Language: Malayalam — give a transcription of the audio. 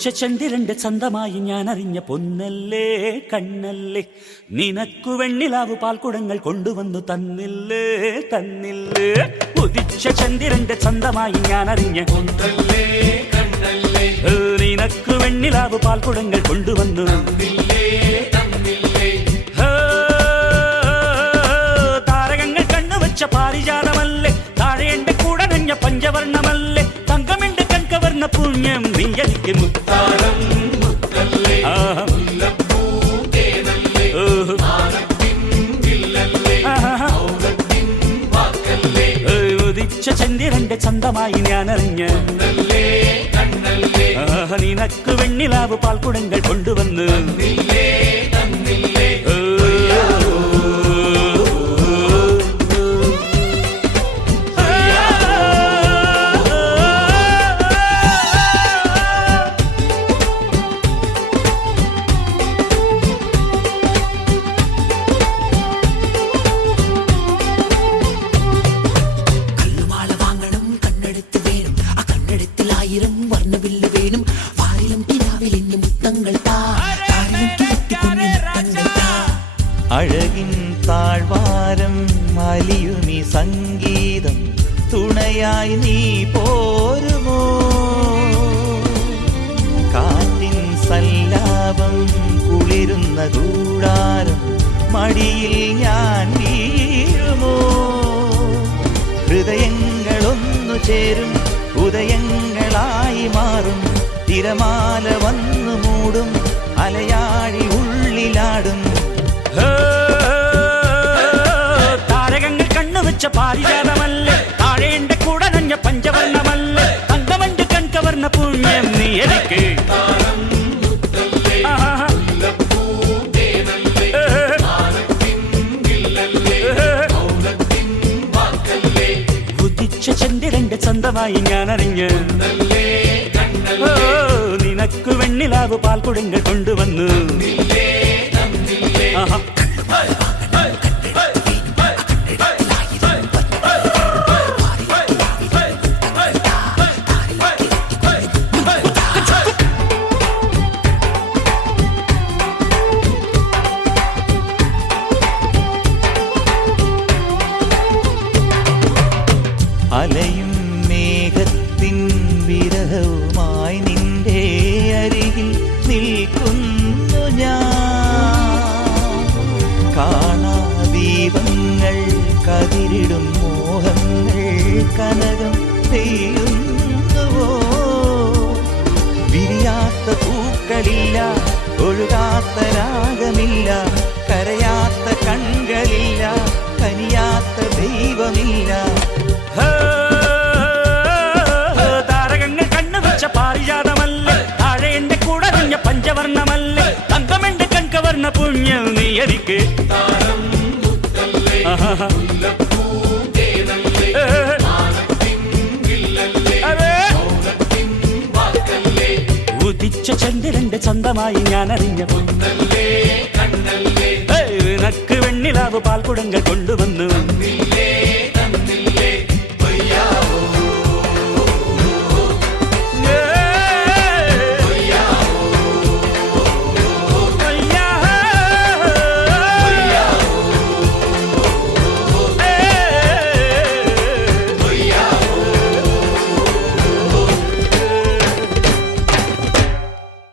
ഉദിച്ച ചന്ദ്രന്റെ ചന്തമായി ഞാൻ അറിഞ്ഞ പൊന്നല്ലേ കണ്ണല്ലേ, നിനക്കു വെണ്ണിലാവു പാൽക്കുടങ്ങൾ കൊണ്ടുവന്നു തന്നില്ലേ തന്നില്ലേ. ഉദിച്ച ചന്ദ്രന്റെ ചന്തമായി ഞാൻ അറിഞ്ഞ പൊന്നല്ലേ കണ്ണല്ലേ, നിനക്കു വെണ്ണിലാവു പാൽക്കുടങ്ങൾ കൊണ്ടുവന്നു തന്നില്ലേ തന്നില്ലേ. താരകങ്ങൾ കണ്ണുവച്ച പാരിജാതമല്ലേ, താഴെ എന്റെ കൂടെ നഞ്ഞ പഞ്ചവർണ്ണമല്ലേ, തങ്കമെന്റെ കൺകവർണ്ണ പുണ്യം നീ എനിക്ക് മുത്താരം മുത്തല്ലേ, മുല്ലപ്പൂ തേനല്ലേ, മാനത്തിൻ വില്ലല്ലേ, മൗനത്തിൻ വാക്കല്ലേ. ഉദിച്ച ചന്ദ്രന്റെ ചന്തമായി ഞാൻ അറിഞ്ഞ പൊന്നല്ലേ കണ്ണല്ലേ, നിനക്ക് വെണ്ണിലാവ് പാൽക്കുടങ്ങൾ കൊണ്ടുവന്ന് തന്നില്ലേ തന്നില്ലേ. വർണ്ണവില്ല് വേണം വാരിലും കിനാവിലിന് മുത്തങ്ങൾ താ, അഴകിൻ താഴ്വാരം അലിയുമി സംഗീതം തുണയായി നീ പോരുമോ, കാറ്റിൻ സല്ലാപം കുളിരുന്ന കൂടാരം മടിയിൽ ഞാൻ വീഴുമോ, ഹൃദയങ്ങളൊന്നു ചേരും ഉദയങ്ങളായി മാറും, തിരമാല വന്നു മൂടും അലയാഴി ഉള്ളിലാടും. താരകങ്ങൾ കണ്ണുവച്ച പാരിജാതമല്ലേ, താഴെ എന്റെ കൂടെ നഞ്ഞ പഞ്ചവർണ്ണമല്ലേ, തങ്കമന്റെ കൺകവർണ്ണ പുണ്യം നീ എനിക്ക്. ഉദിച്ച ചന്ദ്രന്റെ ചന്തമായി ഞാൻ അറിഞ്ഞ് നിനക്ക് വെണ്ണിലാവ് പാൽക്കുടങ്ങൾ കൊണ്ടുവന്നു. അലയും മേഘത്തിൻ വിരഹവുമായി നിന്റെ അരികിൽ നിൽക്കുന്നു ഞാൻ, കാണാദീപങ്ങൾ കതിരിടും മോഹങ്ങൾ കനകം പെയ്യുന്നുവോ, വിരിയാത്ത പൂക്കളില്ല ഒഴുകാത്ത രാഗമില്ല, കരയാത്ത കൺകളില്ല കനിയാത്ത ദൈവമില്ല. താരകങ്ങൾ കണ്ണുവച്ച പാരിജാതമല്ലേ, താഴെ എന്റെ കൂടെ നഞ്ഞ പഞ്ചവർണ്ണമല്ലേ, തങ്കമെന്റെ കൺകവർണ്ണ പുണ്യം നീ എനിക്ക്. മുല്ലപ്പൂ തേനല്ലേ, മാനത്തിൻ വില്ലല്ലേ, മൗനത്തിൻ വാക്കല്ലേ. ഉദിച്ച ചന്ദ്രന്റെ ചന്തമായി ഞാൻ അറിഞ്ഞ പൊന്നല്ലേ കണ്ണല്ലേ, നിനക്ക് വെണ്ണിലാവ് പാൽക്കുടങ്ങൾ കൊണ്ടുവന്നു.